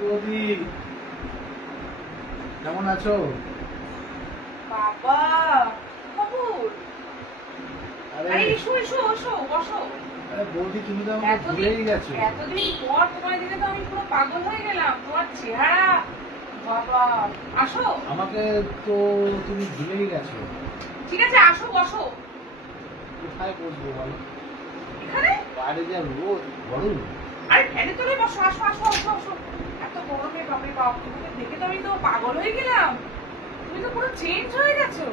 বৌদি কেমন আছো? বাবা খবর? আরে আরে এসো এসো এসো বসো। আরে বৌদি তুমি তো আমাকে ভুলেই গেছো। এতদিন পর তোমার দিনে তো আমি পুরো পাগল হয়ে গেলাম, তোমার চেহারা। বাবা আসো। আমাকে তো তুমি ভুলেই গেছো। ঠিক আছে আসো বসো। কোথায় বসবো বলো? এখানে? বাইরে যা রোদ গরম। আরে ফ্যানের তলায় বসো, আসো আসো আসো আসো। এত গরমে বাপরে বাপ, তোমাকে দেখে তো আমি তো পাগল হয়ে গেলাম। তুমি তো পুরো চেঞ্জ হয়ে গেছো।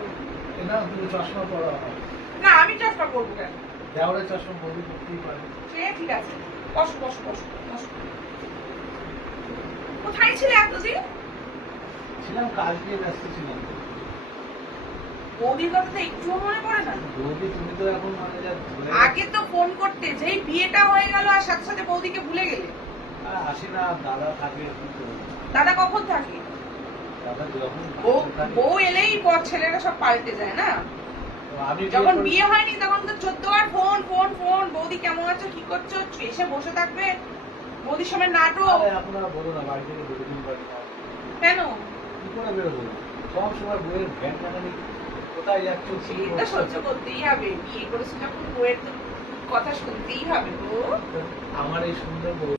এ নাও তুমি চশমা পরো। না আমি চেষ্টা করবো কেন? দেওয়ালের চশমা বৌদি পরতেই পারে। সে ঠিক আছে, বসো বসো বসো বসো। কোথায় ছিলে এতদিন? ছিলাম কাজ নিয়ে ব্যস্ত ছিলাম। বৌদির কথা তো একটুও মনে পড়ে না। বৌদি তুমি তো এখন মানে যা ধরে আগে তো ফোন করতে, যেই বিয়েটা হয়ে গেল আর সাথে সাথে বৌদিকে ভুলে গেলে। আসি না, দাদা থাকে কি করবো? দাদা কখন থাকে? দাদা যখন বউ থাকে। বউ এলেই পর ছেলেরা সব পাল্টে যায় না। তো আমি যখন বিয়ে হয়নি তখন তো 14 বার ফোন ফোন ফোন, বৌদি কেমন আছো কি করছো, এসে বসে থাকবে, বৌদির সময় নাটক। আরে আপনারা বলো না, বাড়ি থেকে বেরোতেই পারি না। কেন? কি করে বেরোবো? সব সময় বইয়ের ভ্যান টানানি, কোথায় যাচ্ছ কি এটা সহ্য করতেই হবে, বিয়ে করেছো যখন বউয়ের তো কথা শুনতেই হবে গো। আমার এই সুন্দর বউ